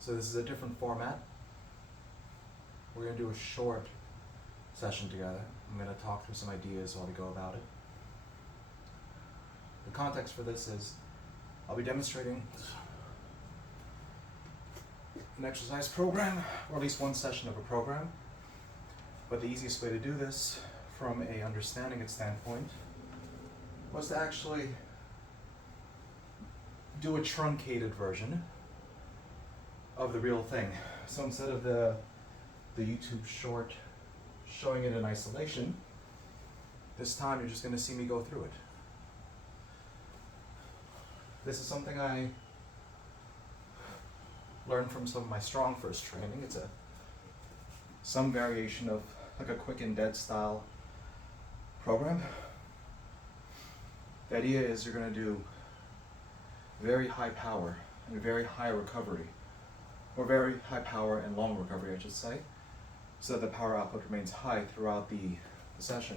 So this is a different format. We're going to do a short session together. I'm going to talk through some ideas while we go about it. The context for this is I'll be demonstrating an exercise program, or at least one session of a program. But the easiest way to do this from a understanding it standpoint was to actually do a truncated version of the real thing. So instead of the YouTube short showing it in isolation, this time you're just going to see me go through it. This is something I learned from some of my strong first training. It's some variation of like a quick and dead style program. The idea is you're going to do very high power and very high recovery, or very high power and long recovery, I should say, so that the power output remains high throughout the session.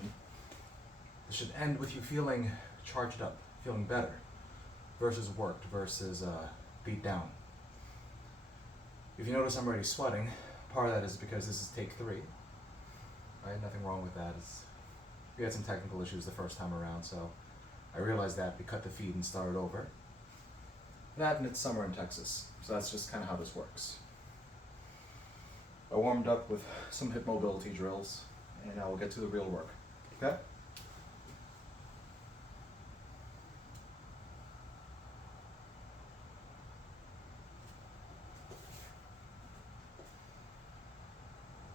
It should end with you feeling charged up, feeling better, versus worked, versus beat down. If you notice I'm already sweating, part of that is because this is take 3. Right? Nothing wrong with that. We had some technical issues the first time around, so I realized that. We cut the feed and started over. That, and it's summer in Texas, so that's just kind of how this works. I warmed up with some hip mobility drills, and now we'll get to the real work. Okay?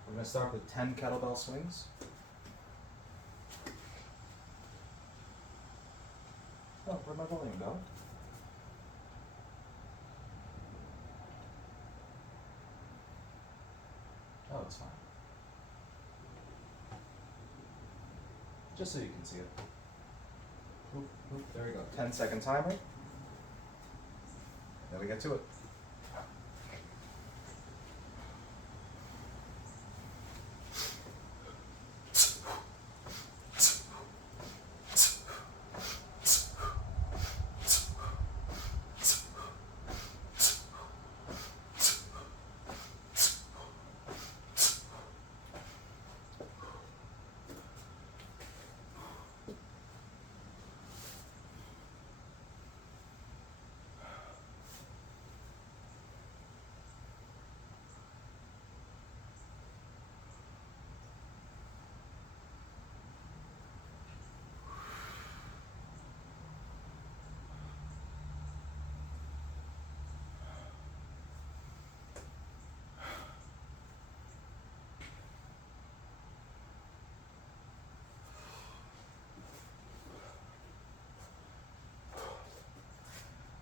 We're going to start with 10 kettlebell swings. Oh, where'd my volume go? Oh, it's fine. Just so you can see it. Oop, oop, there we go. 10-second timer. Then we get to it.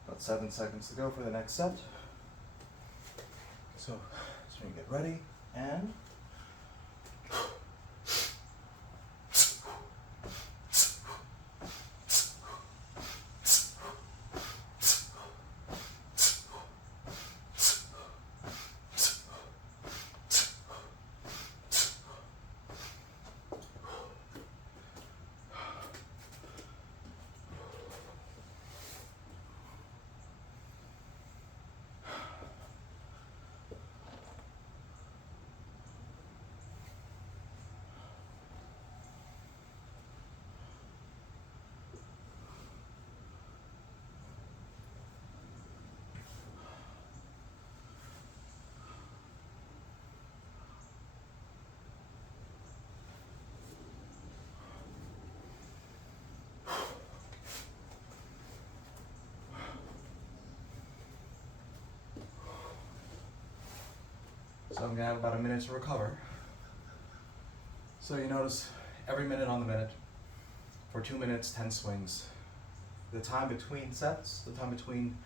About 7 seconds to go for the next set. So you get ready, and so I'm going to have about a minute to recover. So you notice every minute on the minute, for 2 minutes, 10 swings. The time between sets, the time between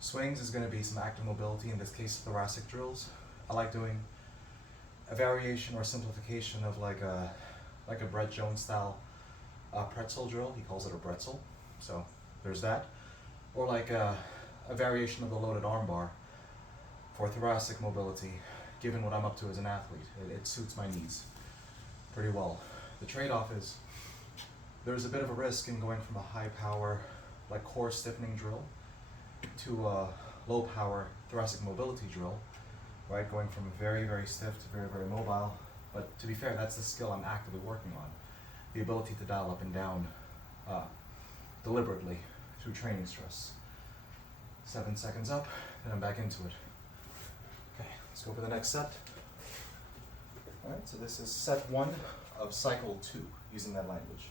swings is going to be some active mobility, in this case thoracic drills. I like doing a variation or simplification of like a Brett Jones style pretzel drill. He calls it a bretzel. So there's that. Or like a variation of the loaded arm bar for thoracic mobility, given what I'm up to as an athlete. It suits my needs pretty well. The trade-off is there's a bit of a risk in going from a high power, like core stiffening drill to a low power thoracic mobility drill, right? Going from very, very stiff to very, very mobile. But to be fair, that's the skill I'm actively working on. The ability to dial up and down deliberately through training stress. 7 seconds up, and I'm back into it. Okay, let's go for the next set. All right, so this is set 1 of cycle 2, using that language.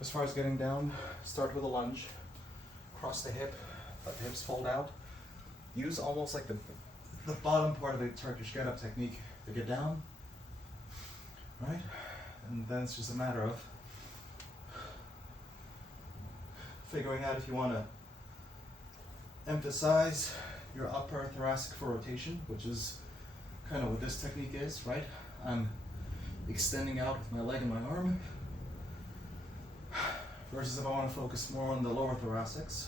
As far as getting down, start with a lunge, cross the hip, let the hips fold out. Use almost like the bottom part of the Turkish get-up technique to get down, right? And then it's just a matter of figuring out if you want to emphasize your upper thoracic for rotation, which is kind of what this technique is, right? I'm extending out with my leg and my arm, versus if I want to focus more on the lower thoracics,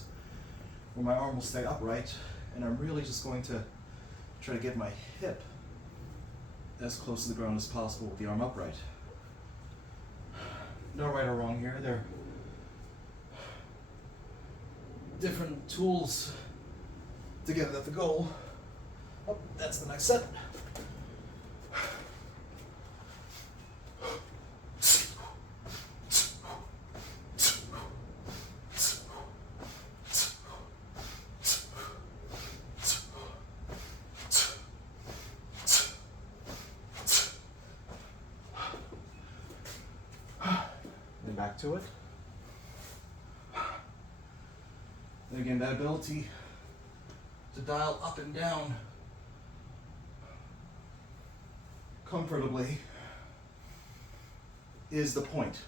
where my arm will stay upright, and I'm really just going to try to get my hip as close to the ground as possible with the arm upright. No right or wrong here. There are different tools to get at the goal. Oh, that's the next set. Back to it. And again, that ability to dial up and down comfortably is the point,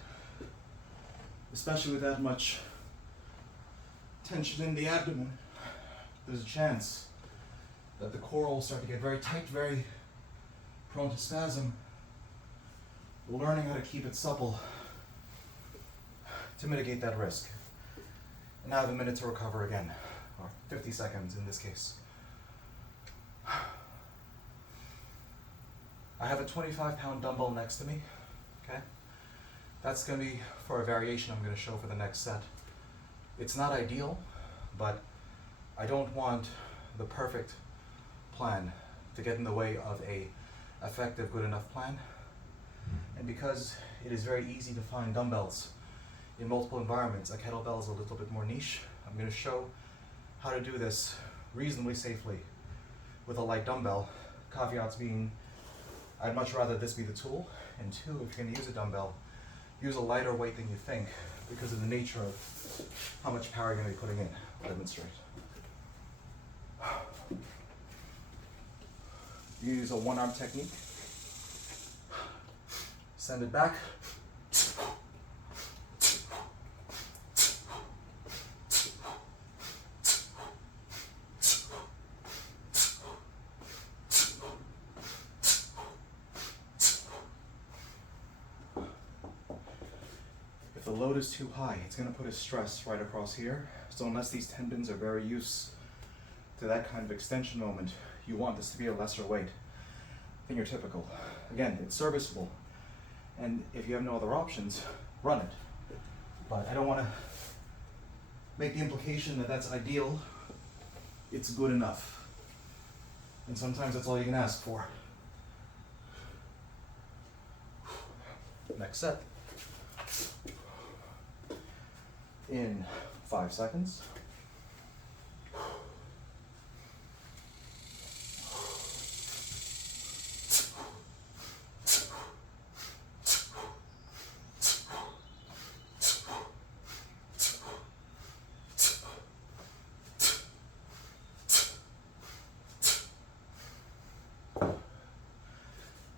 especially with that much tension in the abdomen. There's a chance that the core will start to get very tight, very prone to spasm. Learning how to keep it supple to mitigate that risk. And now I have a minute to recover again, or 50 seconds in this case. I have a 25-pound dumbbell next to me, okay? That's gonna be for a variation I'm gonna show for the next set. It's not ideal, but I don't want the perfect plan to get in the way of a effective, good enough plan. And because it is very easy to find dumbbells in multiple environments, a kettlebell is a little bit more niche. I'm going to show how to do this reasonably safely with a light dumbbell. Caveats being, I'd much rather this be the tool, and 2, if you're going to use a dumbbell, use a lighter weight than you think because of the nature of how much power you're going to be putting in. I'll demonstrate. You use a one-arm technique. Send it back. If the load is too high, it's going to put a stress right across here. So unless these tendons are very used to that kind of extension moment, you want this to be a lesser weight than your typical. Again, it's serviceable. And if you have no other options, run it. But I don't want to make the implication that that's ideal. It's good enough. And sometimes that's all you can ask for. Next set. In 5 seconds.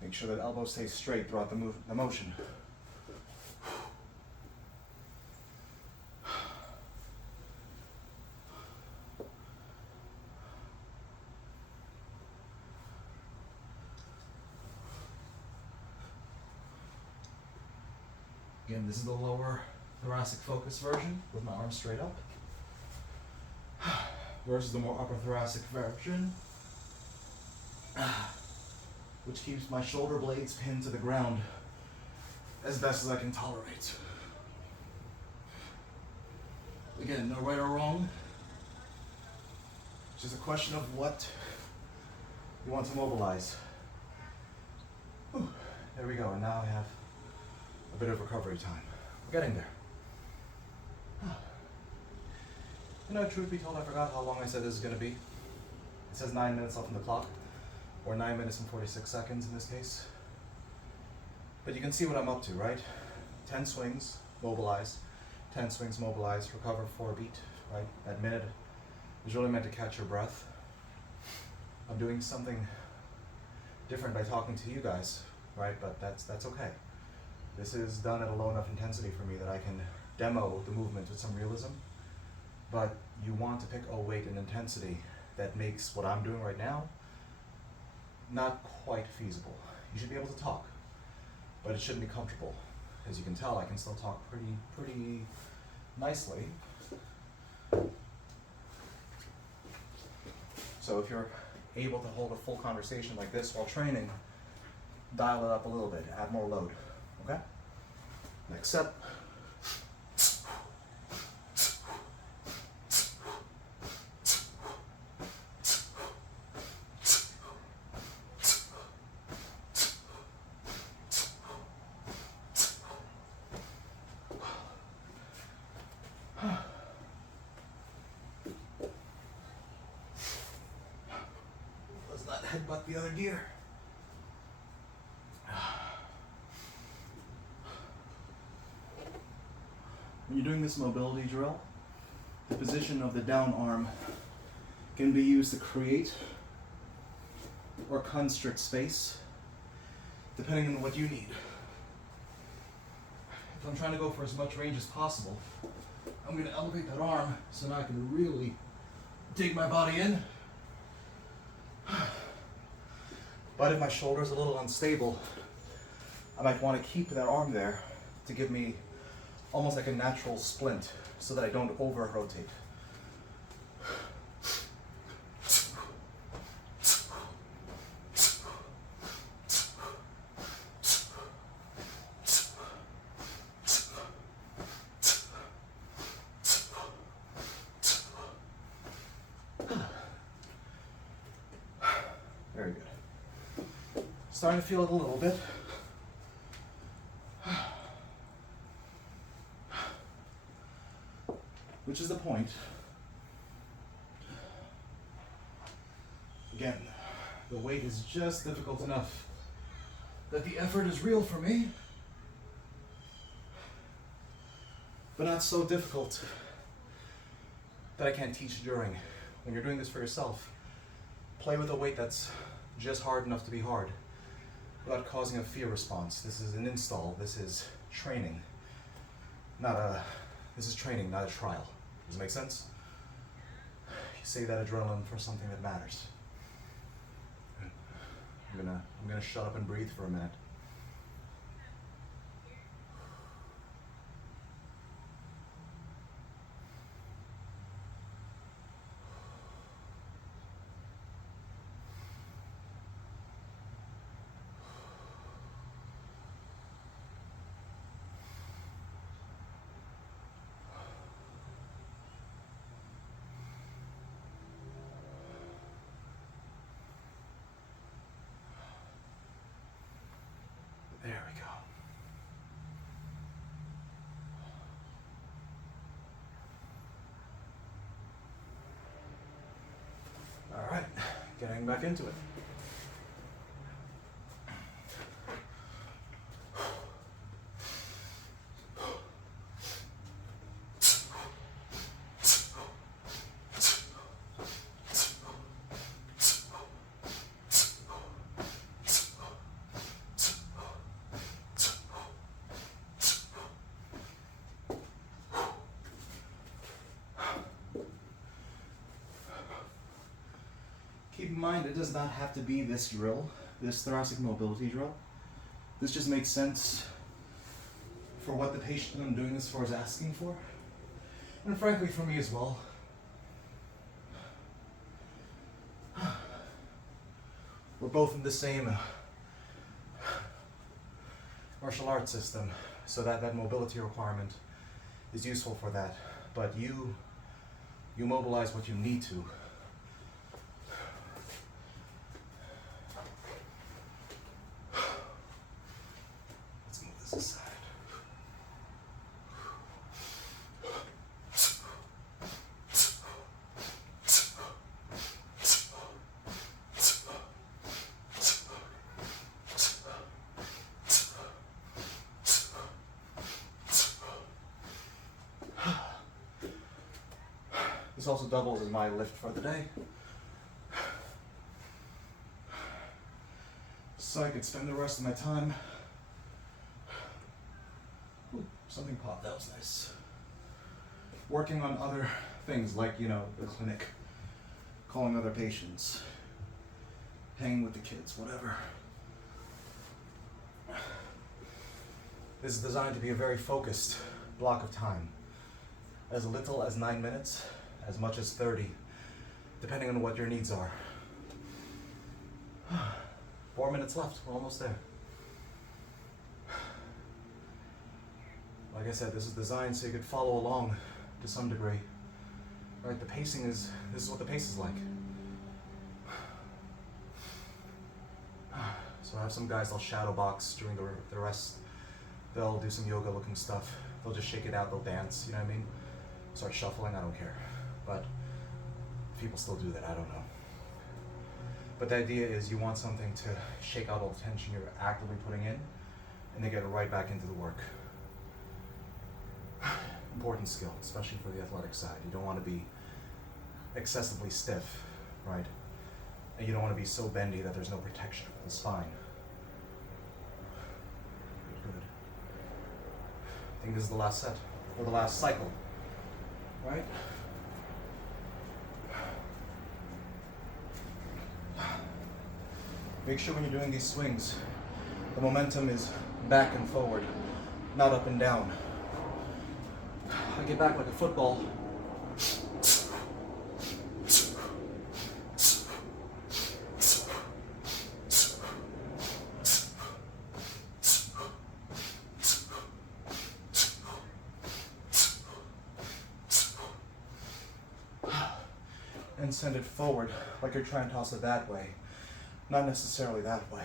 Make sure that elbow stays straight throughout the motion. Again, this is the lower thoracic focus version with my arms straight up versus the more upper thoracic version, which keeps my shoulder blades pinned to the ground as best as I can tolerate. Again, no right or wrong. It's just a question of what you want to mobilize. Whew. There we go, and now I have a bit of recovery time. We're getting there. You know, truth be told, I forgot how long I said this is going to be. It says 9 minutes left on the clock, or 9 minutes and 46 seconds in this case. But you can see what I'm up to, right? 10 swings, mobilize. 10 swings, mobilize, recover for a beat, right? That minute is really meant to catch your breath. I'm doing something different by talking to you guys, right? But that's okay. This is done at a low enough intensity for me that I can demo the movement with some realism. But you want to pick a weight and intensity that makes what I'm doing right now not quite feasible. You should be able to talk, but it shouldn't be comfortable. As you can tell, I can still talk pretty nicely. So if you're able to hold a full conversation like this while training, dial it up a little bit, add more load, okay? Next step. Let's not headbutt the other gear. When you're doing this mobility drill, the position of the down arm can be used to create or constrict space, depending on what you need. If I'm trying to go for as much range as possible, I'm going to elevate that arm so now I can really dig my body in. But if my shoulder's a little unstable, I might want to keep that arm there to give me almost like a natural splint so that I don't over-rotate. Very good. Starting to feel it a little bit. Which is the point. Again, the weight is just difficult enough that the effort is real for me, but not so difficult that I can't teach during. When you're doing this for yourself, play with a weight that's just hard enough to be hard without causing a fear response. This is an install. This is training, this is training, not a trial. Does it make sense? You save that adrenaline for something that matters. I'm gonna shut up and breathe for a minute. There we go. All right, getting back into it. Keep in mind, it does not have to be this drill, this thoracic mobility drill. This just makes sense for what the patient I'm doing this for is asking for, and frankly for me as well. We're both in the same martial arts system, so that mobility requirement is useful for that. But you mobilize what you need to. Let's move this aside. This also doubles as my lift for the day. So I could spend the rest of my time. Ooh, something popped, that was nice. Working on other things like, the clinic, calling other patients, hanging with the kids, whatever. This is designed to be a very focused block of time. As little as 9 minutes, as much as 30, depending on what your needs are. 4 minutes left, we're almost there. Like I said, this is designed so you could follow along to some degree. Right, this is what the pace is like. So I have some guys, they'll shadow box during the rest. They'll do some yoga looking stuff. They'll just shake it out, they'll dance, you know what I mean? Start shuffling, I don't care. But people still do that, I don't know. But the idea is you want something to shake out all the tension you're actively putting in and then get right back into the work. Important skill, especially for the athletic side. You don't want to be excessively stiff, right? And you don't want to be so bendy that there's no protection for the spine. Good. I think this is the last set, or the last cycle, right? Make sure when you're doing these swings, the momentum is back and forward, not up and down. I get back like a football. And send it forward like you're trying to toss it that way. Not necessarily that way.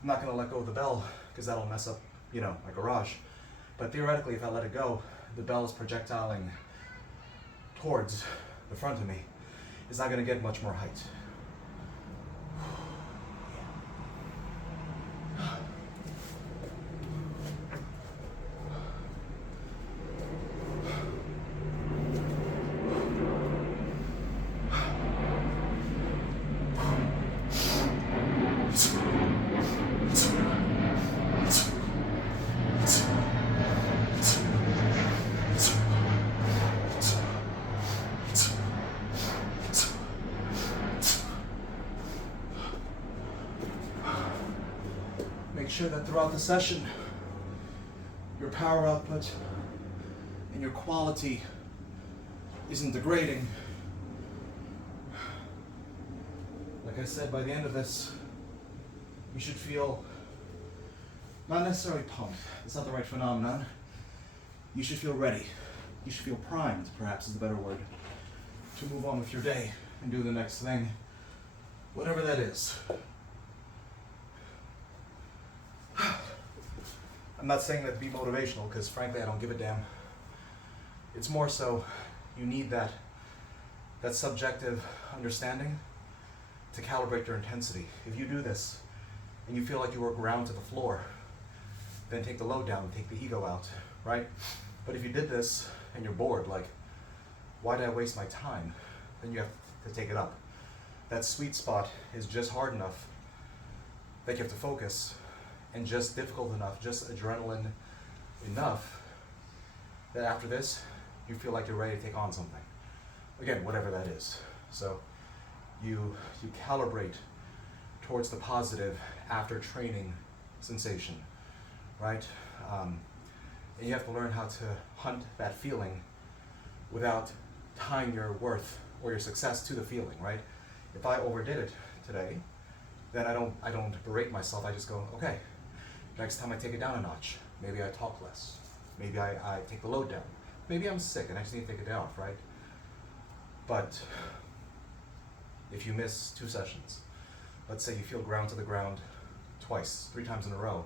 I'm not going to let go of the bell because that'll mess up, my garage. But theoretically, if I let it go, the bell is projectiling towards the front of me. It's not going to get much more height. Make sure that throughout the session, your power output and your quality isn't degrading. Like I said, by the end of this, you should feel not necessarily pumped. That's not the right phenomenon. You should feel ready. You should feel primed, perhaps is the better word, to move on with your day and do the next thing, whatever that is. I'm not saying that to be motivational, because frankly I don't give a damn. It's more so you need that subjective understanding to calibrate your intensity. If you do this and you feel like you work ground to the floor, then take the load down, take the ego out, right? But if you did this and you're bored, like, why did I waste my time? Then you have to take it up. That sweet spot is just hard enough that you have to focus, and just difficult enough, just adrenaline enough, that after this, you feel like you're ready to take on something. Again, whatever that is. So you calibrate towards the positive after training sensation. right? And you have to learn how to hunt that feeling without tying your worth or your success to the feeling, right? If I overdid it today, then I don't berate myself. I just go, okay, next time I take it down a notch. Maybe I talk less. Maybe I take the load down. Maybe I'm sick and I just need to take a day off, right? But if you miss 2 sessions, let's say you feel ground to the ground twice, 3 times in a row,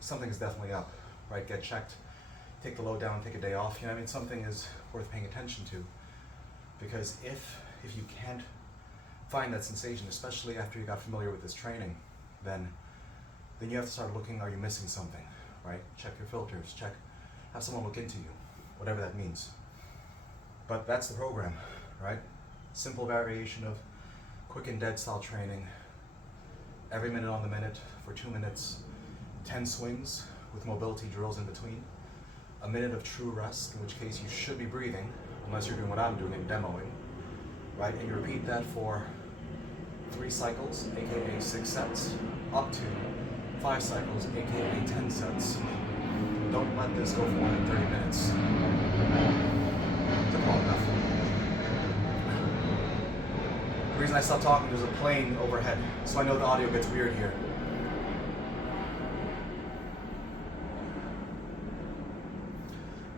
something is definitely up, right? Get checked, take the load down, take a day off. You know what I mean? Something is worth paying attention to. Because if you can't find that sensation, especially after you got familiar with this training, then you have to start looking, are you missing something, right? Check your filters, have someone look into you, whatever that means. But that's the program, right? Simple variation of quick and dead style training, every minute on the minute for 2 minutes, 10 swings with mobility drills in between, a minute of true rest, in which case you should be breathing, unless you're doing what I'm doing and demoing, right? And you repeat that for 3 cycles, aka 6 sets, up to 5 cycles, aka 10 sets. Don't let this go for more than 30 minutes. Took long enough. The reason I stopped talking, there's a plane overhead, so I know the audio gets weird here.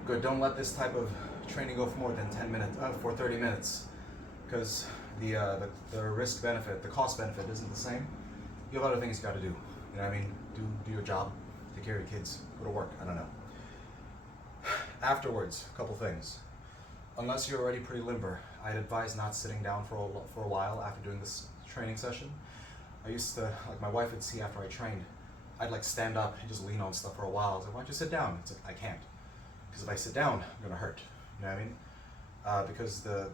Good, don't let this type of training go for more than 30 minutes, because the risk benefit, the cost benefit isn't the same. You have other things you got to do. You know what I mean? Do your job, take care of your kids, go to work. I don't know. Afterwards, a couple things. Unless you're already pretty limber, I'd advise not sitting down for a while after doing this training session. I used to, like my wife would see after I trained, I'd like stand up and just lean on stuff for a while. I was like, why don't you sit down? It's like, I can't. Because if I sit down, I'm gonna hurt. You know what I mean? Because the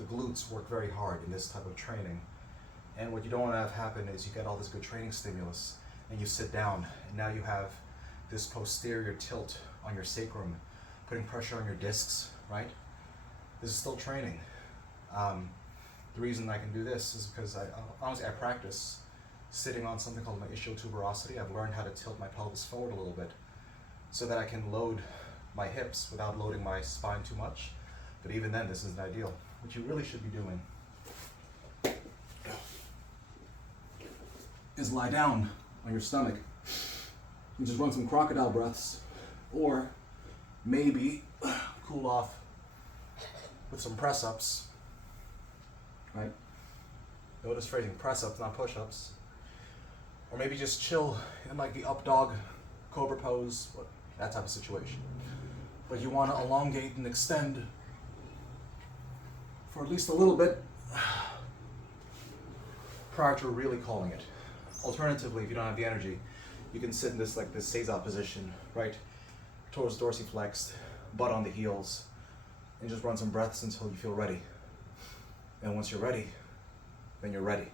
glutes work very hard in this type of training. And what you don't want to have happen is you get all this good training stimulus and you sit down and now you have this posterior tilt on your sacrum, putting pressure on your discs, right? This is still training. The reason I can do this is because honestly I practice sitting on something called my ischiotuberosity. I've learned how to tilt my pelvis forward a little bit so that I can load my hips without loading my spine too much. But even then, this isn't ideal. What you really should be doing is lie down on your stomach and just run some crocodile breaths, or maybe cool off with some press-ups, right? Notice phrasing, press-ups, not push-ups. Or maybe just chill in like the up dog, cobra pose, that type of situation. But you want to elongate and extend for at least a little bit prior to really calling it. Alternatively, if you don't have the energy, you can sit in this like this seiza position, right? Toes dorsiflexed, butt on the heels, and just run some breaths until you feel ready. And once you're ready, then you're ready.